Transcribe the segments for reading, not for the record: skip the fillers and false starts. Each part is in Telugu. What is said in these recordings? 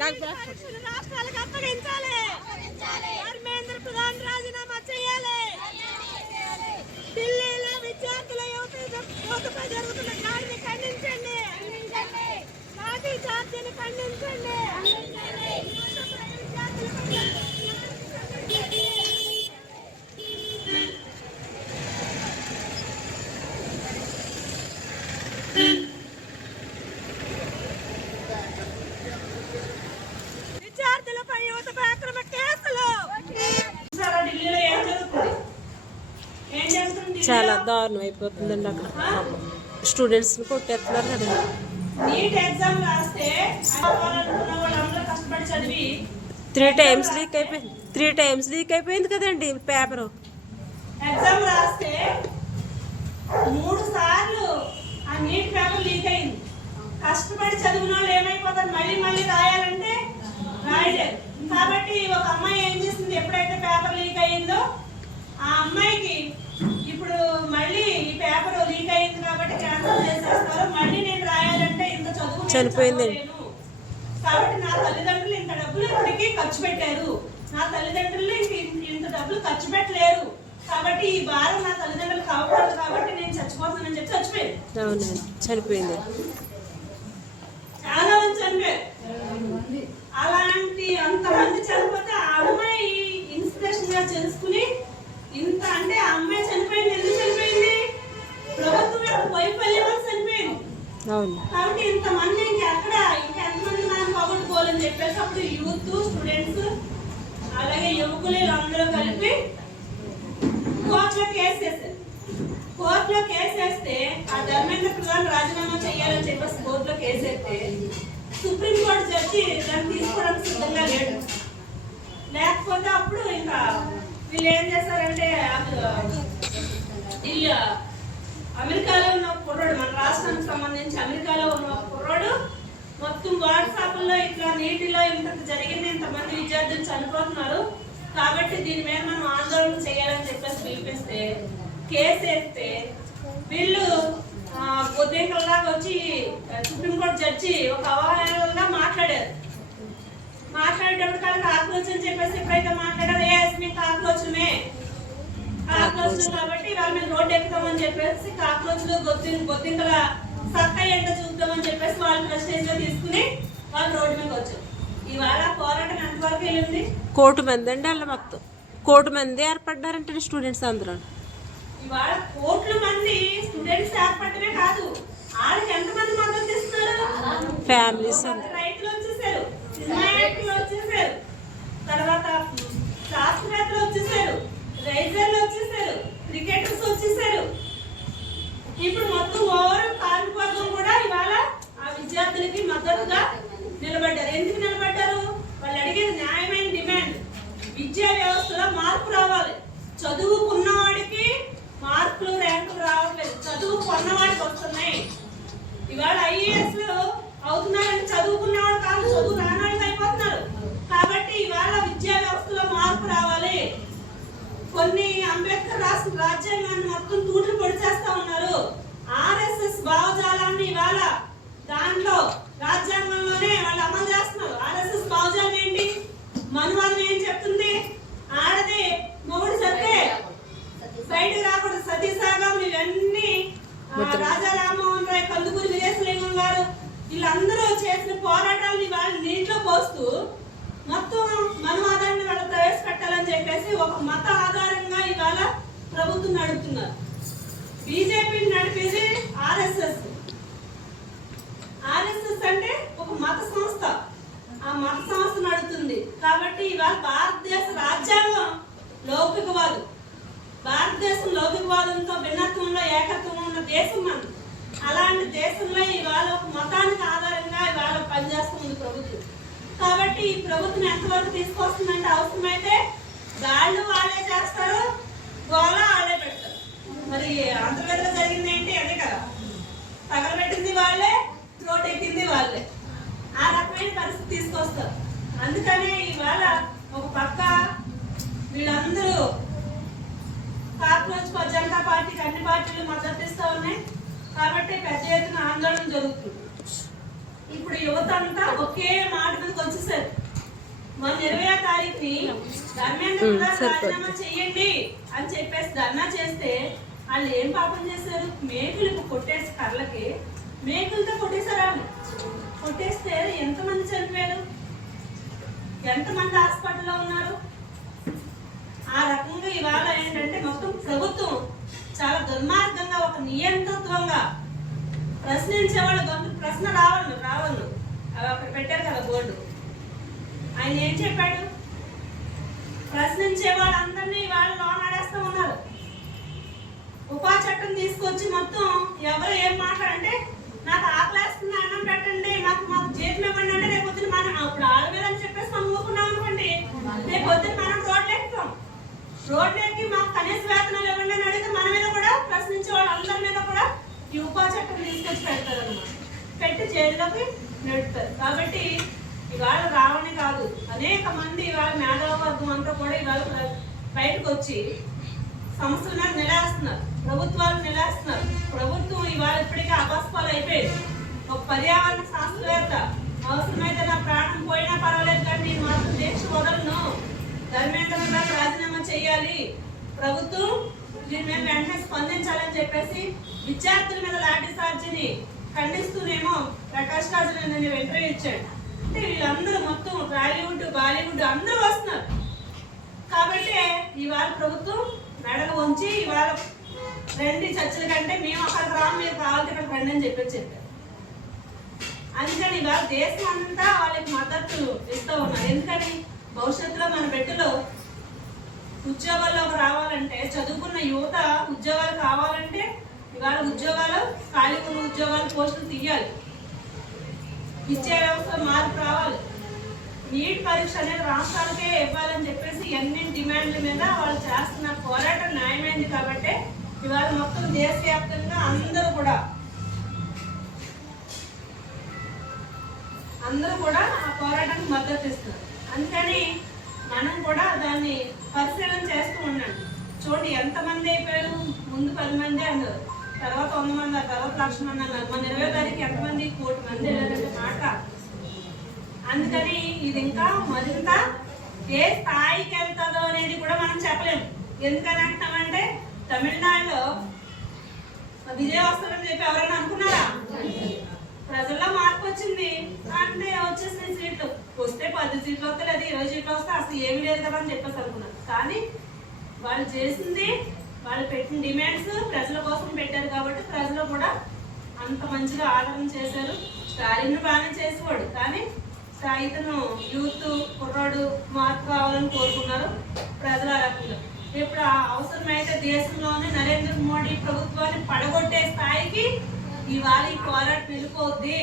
రాష్ట్రాలకు అప్పగించాలి. ధర్మేంద్ర ప్రధాన్ రాజీనామా చేయాలి. ఢిల్లీలో విద్యార్థుల యువతపై జరుగుతున్న దాడిని ఖండించండి. లాఠీ చార్జీని ఖండించండి. విద్యార్థులపై యువతపై అక్రమ కేసులు. చాలా దారుణం అయిపోతుందండి. అక్కడ స్టూడెంట్స్ కొట్టేస్తున్నారు కదండి. నీట్ ఎగ్జామ్ రాస్తే కష్టపడి చదివి 3 times లీక్ అయిపోయింది కదండి పేపరు. ఎగ్జామ్ రాస్తే 3 సార్లు ఆ నీట్ పేపర్ లీక్ అయింది. కష్టపడి చదివిన వాళ్ళు ఏమైపోతారు, మళ్ళీ రాయాలంటే రాయలేరు. కాబట్టి ఒక అమ్మాయి ఏం చేసింది, ఎప్పుడైతే పేపర్ లీక్ అయిందో ఆ అమ్మాయికి ఇప్పుడు మళ్ళీ ఈ పేపర్ లీక్ అయింది కాబట్టి క్యాన్సిల్ చేసేస్తారు, మళ్ళీ నేను రాయాలంటే ఇంత చదువు చనిపోయింది. కాబట్టి నా తల్లిదండ్రులు ఇంత డబ్బులు ఇప్పటికీ ఖర్చు పెట్టారు, నా తల్లిదండ్రులు ఇంత డబ్బులు ఖర్చు పెట్టలేరు, కాబట్టి ఈ భారం నా తల్లిదండ్రులు కావకూడదు, కాబట్టి నేను చచ్చిపోతానని చెప్పి చచ్చిపోయింది. అవునండి, చనిపోయింది. చాలా మంది చనిపోయారు. అలాంటి అంతమంది చనిపోతే ఆ అమ్మాయి ఇన్స్పిరేషన్ గా చేసుకుని ఇంత అంటే ఆ అమ్మాయి చనిపోయింది. ఎందుకు చనిపోయింది? ప్రభుత్వం యొక్క వైఫల్యం వల్ల చనిపోయింది. కాబట్టి ఇంతమంది ఇంకెంతమంది మనం పోగొట్టుకోవాలని చెప్పేసి అప్పుడు యూత్, స్టూడెంట్స్, అలాగే యువకులు అందరూ కలిపి కోర్టులో కేసు వేశారు. కోర్టులో కేసు వేస్తే ఆ ధర్మేంద్ర ప్రధాన్ రాజీనామా చేయాలని చెప్పేసి కోర్టులో కేసు వేస్తే సుప్రీంకోర్టు జడ్జి దాన్ని తీసుకోవడానికి సిద్ధంగా లేడు. లేకపోతే అప్పుడు ఇంకా వీళ్ళు ఏం చేశారంటే వీళ్ళు అమెరికాలో ఉన్న కుర్రాడు, మన రాష్ట్రానికి సంబంధించి అమెరికాలో ఉన్న కుర్రాడు మొత్తం వాట్సాప్లో ఇట్లా నీటిలో ఇంత జరిగింది, ఇంతమంది విద్యార్థులు చనిపోతున్నారు, కాబట్టి దీని మీద మనం ఆందోళన చేయాలని చెప్పేసి పిలిపిస్తే కేసు వేస్తే వీళ్ళు బొద్దింకల్లాగా వచ్చి సుప్రీంకోర్టు జడ్జి ఒక అవహేళనగా మాట్లాడారు. మాట్లాడేటప్పుడు వాళ్ళకి ఆక్రోచ్ అని చెప్పేసి ఎప్పుడైతే మాట్లాడారు, మేము కాక్రోచ్లమే కాబట్టి వాళ్ళ మీద రోడ్డు ఎక్కుతామని చెప్పేసి కాక్రోచ్లు బొద్దింకల సక్క ఎంట చూద్దామని చెప్పేసి వాళ్ళు ప్రెస్టేజ్ లో తీసుకుని వాళ్ళు రోడ్డు మీద వచ్చారు. ఇవాళ పోరాటం ఎంతవరకు వెళ్ళింది? 1 కోటి మంది అండి. అలా మొత్తం 1 కోటి మంది ఏర్పడ్డారంటే స్టూడెంట్స్ అందరూ. ఇవాళ 1 కోట్ల మంది స్టూడెంట్స్ ఏర్పడమే కాదు, వాళ్ళకి ఎంతమంది మద్దతు ఇస్తున్నారు? ఫ్యామిలీస్, రైతులు వచ్చేసారు, సినిమాయాక్టర్లు వచ్చేసారు, తర్వాత శాస్త్రవేత్తలు వచ్చేసారు, రైజర్లు వచ్చేసారు, క్రికెటర్స్ వచ్చేసారు. ఇప్పుడు మొత్తం ఓవర్ కార్మికవర్గం కూడా ఇవాళ ఆ విద్యార్థులకి మద్దతుగా నిలబడ్డారు. ఎందుకు నిలబడ్డారు? వాళ్ళు అడిగేది న్యాయమైన డిమాండ్. విద్యా వ్యవస్థలో మార్పు రావాలి. చదువుకున్నవాడికి మార్కులు, ర్యాంకులు రావట్లేదు, చదువుకున్నవాడికి వస్తున్నాయి. ఇవాళ ఐఏఎస్ అవుతున్నారని చదువుకున్నవాడు కాదు, చదువు రానాళ్ళు అయిపోతున్నారు. కాబట్టి ఇవాళ విద్యా వ్యవస్థలో మార్పు రావాలి. కొన్ని అంబేద్కర్ రాసిన రాజ్యాంగాన్ని మొత్తం తూట్లు పొడిచేస్తా ఉన్నారు. ఆర్ఎస్ఎస్ భావజాలాన్ని ఇవాళ దాంట్లో రాజ్యాంగంలోనే వాళ్ళు అమలు చేస్తున్నారు. ఆర్ఎస్ఎస్ భావజాలం ఏంటి? మనువాదం ఏం చెప్తుంది? ఆడది మొగుడు చెప్తే బయటకు రాకూడదు, సతీసాగం, ఇవన్నీ రాజా రామ్మోహన్ రాయ్, కందుకూరి వీరేశలింగం గారు వీళ్ళందరూ చేసిన పోరాటాలను ఇవాళ నీటిలో పోస్తూ మొత్తం మనువాదాన్ని వాళ్ళు ప్రవేశపెట్టాలని చెప్పేసి ఒక మత ఆధారంగా ఇవాళ ప్రభుత్వం నడుపుతున్నారు. బీజేపీని నడిపేది ఆర్ఎస్ఎస్. ఆర్ఎస్ఎస్ అంటే ఒక మత సంస్థ, ఆ మత సంస్థ నడుపుతుంది. కాబట్టి ఇవాళ భారతదేశ రాజ్యాంగం లౌకికవాదం. భారతదేశం లౌకికవాదంతో భిన్నత్వంలో ఏకత్వం ఉన్న దేశం మనది. అలాంటి దేశంలో ఇవాళ ఒక మతానికి ఆధారంగా ఇవాళ పనిచేస్తుంది ప్రభుత్వం. కాబట్టి ఈ ప్రభుత్వం ఎంతవరకు తీసుకొస్తుందంటే అవసరమైతే గాళ్ళు వాళ్ళే చేస్తారు, గోళ వాళ్ళే పెడతారు. మరి ఆంధ్రప్రదేశ్లో జరిగింది ఏంటి? అదే కదా, తగలబెట్టింది వాళ్ళే, త్రోట్ ఎక్కింది వాళ్ళే. ఆ రకమైన పరిస్థితి తీసుకొస్తారు. అందుకనే ఇవాళ ఒక పక్క వీళ్ళందరూ కాక్రోచ్ జనతా పార్టీకి అన్ని పార్టీలు మద్దతు ఇస్తూ ఉన్నాయి. కాబట్టి పెద్ద ఎత్తున ఆందోళన జరుగుతుంది. ఇప్పుడు యువత అంతా ఒకే మాట మీదకి వచ్చేసారు. మన 20వ తారీఖుని ధర్మేంద్ర ప్రధాన్ రాజీనామా చెయ్యండి అని చెప్పేసి ధర్నా చేస్తే వాళ్ళు ఏం పాపం చేశారు? మేకులకు కొట్టేసి కర్రలకి మేకులతో కొట్టేశారు. వాళ్ళు కొట్టేస్తే ఎంతమంది చనిపోయారు? ఎంతమంది హాస్పిటల్లో ఉన్నారు? ఆ రకంగా ఇవాళ ఏంటంటే మొత్తం ప్రభుత్వం చాలా దుర్మార్గంగా ఒక నియంతృత్వంగా ప్రశ్నించే వాళ్ళ గొంతు ప్రశ్న రావాలి అవి అక్కడ పెట్టారు కదా బోర్డు. ఆయన ఏం చెప్పాడు? ప్రశ్నించే వాళ్ళందరినీ ఇవాళ లోనాడేస్తూ ఉన్నారు. ఉపా చట్టం తీసుకొచ్చి మొత్తం ఎవరు ఏం మాట్లాడంటే నాకు ఆకలేస్తుంది అన్నం పెట్టండి, మాకు జీతం ఇవ్వండి అంటే రేపు పొద్దున మనం అప్పుడు ఆడవేలని చెప్పేసి మనం ఊరుకున్నాం అనుకోండి, రేపు పొద్దున మనం రోడ్లెక్కి మాకు కనీస వేతనాలు ఇవ్వండి అని అడిగితే మన మీద కూడా ప్రశ్నించే వాళ్ళందరి మీద కూడా ఈ ఉపా చట్టం తీసుకొచ్చి పెడతారు అన్నమాట. పెట్టి జైల్లోకి నెడతారు. కాబట్టి ఇవాళ రావని కాదు, అనేక మంది ఇవాళ మేధావర్గం అంతా కూడా ఇవాళ బయటకు వచ్చి సంస్థల మీద నిలేస్తున్నారు, ప్రభుత్వాలు నిలేస్తున్నారు. ప్రభుత్వం ఇవాళ ఇప్పటికే అపస్పాలు అయిపోయింది. ఒక పర్యావరణ శాస్త్రవేత్త అవసరమైతే నా ప్రాణం పోయినా పర్వాలేదు కానీ నేను మాత్రం దీక్ష వదలను, ధర్మేంద్ర ప్రధాన్ రాజీనామా చేయాలి, ప్రభుత్వం దీని మీద వెంటనే స్పందించాలని చెప్పేసి విద్యార్థుల మీద లాఠీ చార్జిని ఖండిస్తూనేమో ప్రకాష్ రాజు నేను ఇంటర్వ్యూ ఇచ్చాడు. అంటే వీళ్ళందరూ మొత్తం టాలీవుడ్ బాలీవుడ్ అందరూ వస్తున్నారు. కాబట్టి ఇవాళ ప్రభుత్వం మెడలు వంచి ఇవాళ రండి చర్చల కంటే మేము అక్కడికి రాము, మీరు కావాలి ఇక్కడ రండి అని చెప్పారు. అందుకని ఇవాళ దేశం అంతా వాళ్ళకి మద్దతు ఇస్తూ ఉన్నారు. ఎందుకని భవిష్యత్తులో మన బిడ్డలు ఉద్యోగాల్లోకి రావాలంటే, చదువుకున్న యువత ఉద్యోగాలు కావాలంటే ఇవాళ ఉద్యోగాలు ఖాళీ ఉన్న ఉద్యోగాలు పోస్టులు తీయాలి, ఇచ్చే వ్యవస్థ మార్పు రావాలి, నీట్ పరీక్ష అనేది రాష్ట్రాలకే ఇవ్వాలని చెప్పేసి ఎన్ని డిమాండ్ల మీద వాళ్ళు చేస్తున్న పోరాటం న్యాయమైంది. కాబట్టి ఇవాళ మొత్తం దేశవ్యాప్తంగా అందరూ కూడా ఆ పోరాటానికి మద్దతు ఇస్తున్నారు. అందుకని మనం కూడా దాన్ని పరిశీలన చేస్తూ ఉండండి. చూడండి ఎంతమంది అయిపోయారు. ముందు 10 మంది అన్నారు, తర్వాత 100 మంది, తర్వాత 1,00,000 మంది అన్నారు. మన 20వ తారీఖు ఎంతమంది? 1 కోటి మంది వెళ్ళారంటే మాట. అందుకని ఇది ఇంకా మరింత ఏ స్థాయికి వెళ్తుందో అనేది కూడా మనం చెప్పలేము. ఎందుకని అంటున్నామంటే తమిళనాడులో విజయ వస్తుందని చెప్పి ఎవరైనా అనుకున్నారా? ప్రజల్లో మార్పు వచ్చింది అంటే వచ్చేసిన సీట్లు వస్తే 10 సీట్లు వస్తే లేదా 20 సీట్లు వస్తే అసలు ఏమి లేదు కదా అని చెప్పేసి అనుకున్నారు. కానీ వాళ్ళు చేసింది, వాళ్ళు పెట్టిన డిమాండ్స్ ప్రజల కోసం పెట్టారు. కాబట్టి ప్రజలు కూడా అంత మంచిగా ఆదరణ చేశారు. స్టాలిన్ బాగానే చేసేవాడు, కానీ ఇతను యూత్ కుర్రాడు మార్పు కావాలని కోరుకున్నారు ప్రజల రకంగా. ఇప్పుడు అవసరమైతే దేశంలోనే నరేంద్ర మోడీ ప్రభుత్వాన్ని పడగొట్టే స్థాయికి ఇవాళ ఈ పోరాటం వెళ్ళిపోద్ది.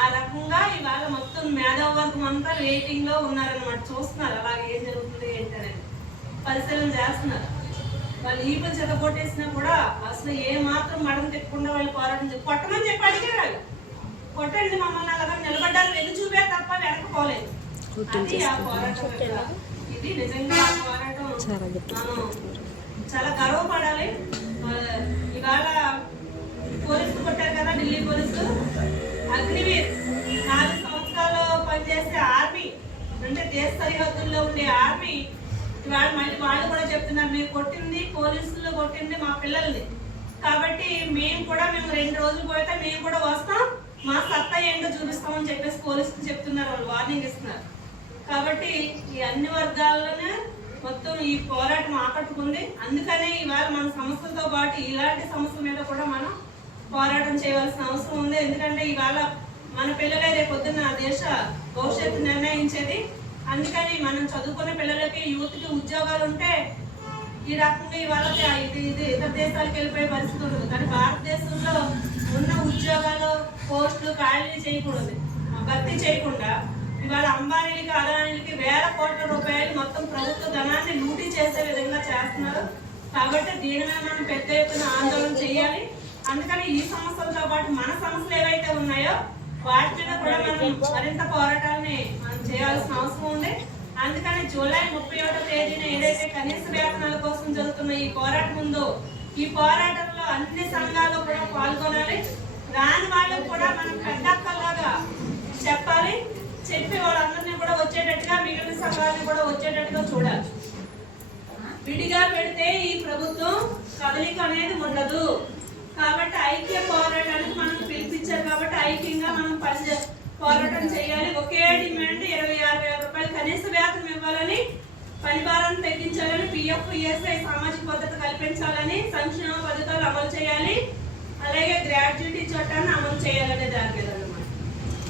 ఆ రకంగా ఇవాళ మొత్తం మేధావర్గం అంతా వెయిటింగ్ లో ఉన్నారనమాట. చూస్తున్నారు అలాగే ఏం జరుగుతుంది ఏంటనేది పరిశీలన చేస్తున్నారు. వాళ్ళు ఈ పని చెత్తగొట్టేసినా కూడా అసలు ఏ మాత్రం మడం తిప్పకుండా వాళ్ళు పోరాటం కొట్టమని చెప్పి అడిగారు. వాళ్ళు కొట్టండి మమ్మల్ని అలాగా నిలబడ్డారు, వెళ్ళి చూపే తప్ప వెనకపోలేదు. అది ఆ పోరాటం. ఇది నిజంగా ఆ పోరాటం మనం చాలా గర్వపడాలి. ఇవాళ పోలీసులు కొట్టారు కదా, ఢిల్లీ పోలీసులు. అగ్నివీర్ 4 సంవత్సరాలు పనిచేసే ఆర్మీ, అంటే దేశ సరిహద్దుల్లో ఉండే ఆర్మీ ఇవాళ మళ్ళీ వాళ్ళు కూడా చెప్తున్నారు, మీరు కొట్టింది పోలీసులు కొట్టింది మా పిల్లల్ని, కాబట్టి మేము 2 రోజులు పోతే మేము కూడా వస్తాం, మా సత్తా ఏంటో చూపిస్తామని చెప్పేసి పోలీసులు చెప్తున్నారు. వాళ్ళు వార్నింగ్ ఇస్తున్నారు. కాబట్టి ఈ అన్ని వర్గాల్లోనే మొత్తం ఈ పోరాటం ఆకట్టుకుంది. అందుకనే ఇవాళ మన సమస్యలతో పాటు ఇలాంటి సమస్యల మీద కూడా మనం పోరాటం చేయవలసిన అవసరం ఉంది. ఎందుకంటే ఇవాళ మన పిల్లలే రేపు పొద్దున్న దేశ భవిష్యత్తు నిర్ణయించేది. అందుకని మనం చదువుకునే పిల్లలకి యూత్కి ఉద్యోగాలు ఉంటే ఈ రకంగా ఇవాళకి ఇది ఇతర దేశాలకు వెళ్ళిపోయే పరిస్థితి ఉండదు. కానీ భారతదేశంలో ఉన్న ఉద్యోగాలు పోస్టులు ఖాళీ చేయకూడదు, భర్తీ చేయకుండా ఇవాళ అంబానీలకి అదానీలకి వేల కోట్ల రూపాయలు మొత్తం ప్రభుత్వ ధనాన్ని లూటీ చేసే విధంగా చేస్తున్నారు. కాబట్టి దీని మీద మనం పెద్ద ఎత్తున ఆందోళన చేయాలి. అందుకని ఈ సమస్యలతో పాటు మన సమస్యలు ఏవైతే ఉన్నాయో వాటి మీద కూడా మనం మరింత పోరాటాన్ని మనం చేయాల్సిన అవసరం ఉంది. అందుకని జూలై 31వ తేదీన ఏదైతే కనీస వేతనాల కోసం జరుగుతున్న ఈ పోరాటం ఉందో, ఈ పోరాటంలో అన్ని సంఘాలు కూడా పాల్గొనాలి. రాని వాళ్ళకు కూడా మనం పెద్దక్కల్లాగా చూడాలి. విడిగా పెడితే ఈ ప్రభుత్వం కదలిక అనేది ఉండదు. కాబట్టి ఐక్య పోరాటానికి మనం పిలిపించారు కాబట్టి ఐక్యంగా మనం పోరాటం చేయాలి. ఒకే డిమాండ్ 26,000 రూపాయలు కనీస వేతనం ఇవ్వాలని, పని భారాన్ని తగ్గించాలని, పిఎఫ్ ఈఎస్ఐ సామాజిక భద్రత కల్పించాలని, సంక్షేమ పథకాలు అమలు చేయాలి, అలాగే గ్రాడ్యుయేటీ చట్టాన్ని అమలు చేయాలనే దాని మీద అన్నమాట.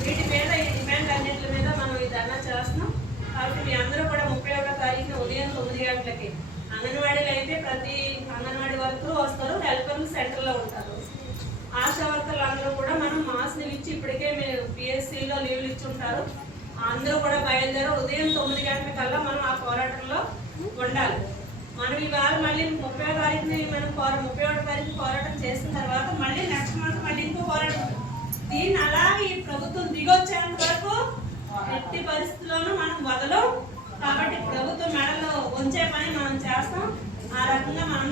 వీటి మీద ఈ డిమాండ్ అన్నింటి మీద మనం ఈ ధర్నా చేస్తున్నాం. కాబట్టి మీ అందరూ కూడా 31వ తారీఖున ఉదయం 9 గంటలకి అంగన్వాడీలు అయితే ప్రతి అంగన్వాడీ వర్కర్ వస్తారు, హెల్పర్లు సెంటర్లో ఉంటారు. ఆశా వర్కర్లు అందరూ కూడా మనం మాస్క్లు ఇచ్చి ఇప్పటికే మీరు పిఎస్సీలో లీవ్లు ఇచ్చి ఉంటారు. అందరూ కూడా బయలుదేరి ఉదయం 9 గంటలకల్లా మనం ఆ పోరాటంలో ఉండాలి. మనం ఇవాళ మళ్ళీ 30వ తారీఖుని మనం 31వ తారీఖు పోరాటం చేసిన తర్వాత మళ్ళీ నెక్స్ట్ మంత్ మళ్ళీ ఇంకో పోరాటం. దీన్ని అలాగే ఈ ప్రభుత్వం దిగొచ్చేంత వరకు ఎట్టి పరిస్థితుల్లోనూ మనం వదలం. కాబట్టి ప్రభుత్వం మెడలో ఉంచే పని మనం చేస్తాం. ఆ రకంగా మనం